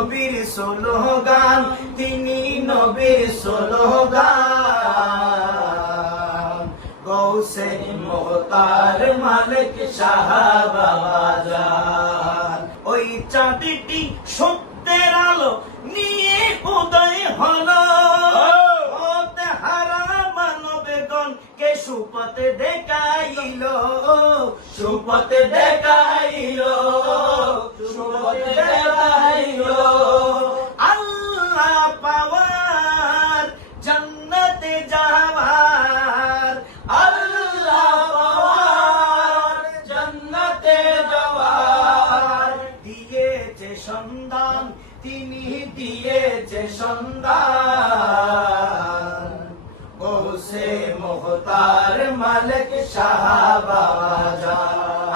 নবীর স্লোগান, তিনি নবীর স্লোগান। গৌসে মোহতার মালিক শাহবাজান ওই চাঁদিটি সত্যের আলো নিয়ে উদয় হলো। সুপথে দেখাইল। সুপথে দেখাইল জান্নাতে যাওয়ার দিয়েছে সন্ধান, তিনি দিয়েছে সন্ধান। বসে মোহতার মালিক শাহবাজার।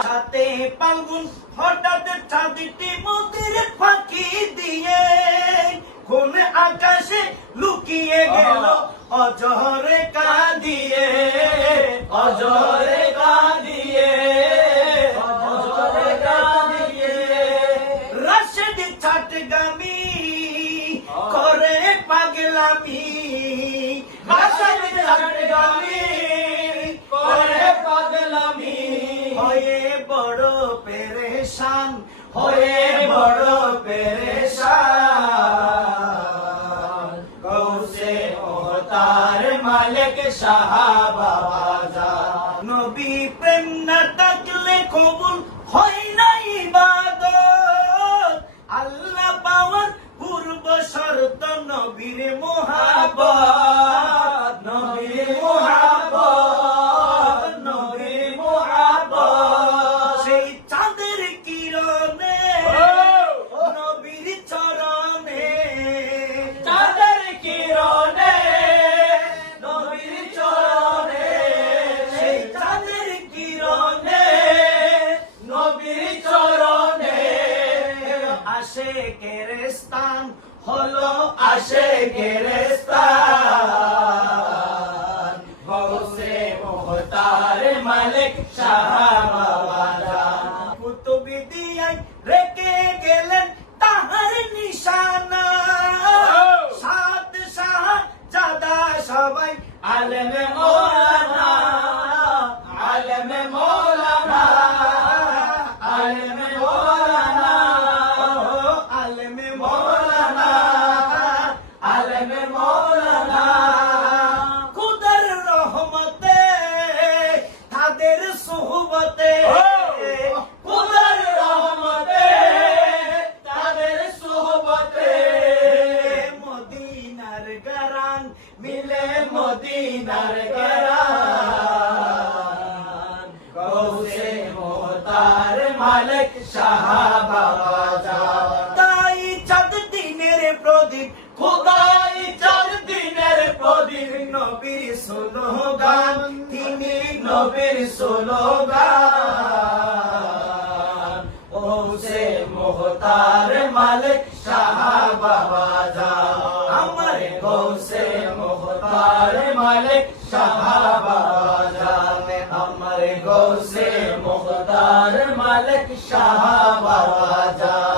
সাথে পালগুন হঠাৎ চাঁদিটি মোদের ফাঁকি দিয়ে কোন আকাশে লুকিয়ে গেল অজরে কাঁদিয়ে অজরে হয়ে বড় পেরেশান হয়ে বড় পেরেশান। গৌসে ওতার মালিক শাহবাজার নবী প্রেম না থাকলে কবুল হয় না ইবাদত। আল্লাহ পাওয়ার পূর্ব শর্ত নবীর মোহাবত হলো আসে গৌসে মোহতার মালিক শাহবাজান কুতুবি দিয়াই রেখে গেলেন তাহার নিশানা। সাত শাহ জাদা সবাই আলেমে মৌলানা। আলেমে মৌলানা সুহবতে খুদার রহমতে, তাদের সুহবতে। মদিনার গরান মিলে মদিনার গরান। গৌসে মোহতার মালিক শাহবাজার তাই চাঁদ দিনের প্রদীপ খোদাই চাঁদ তিনি নবীর স্লোগান। ও সে মোহতার মালিক শাহবাজার আমার গৌসে মোহতার মালিক শাহবাজার আমার গৌসে মোহতার মালিক শাহবাজার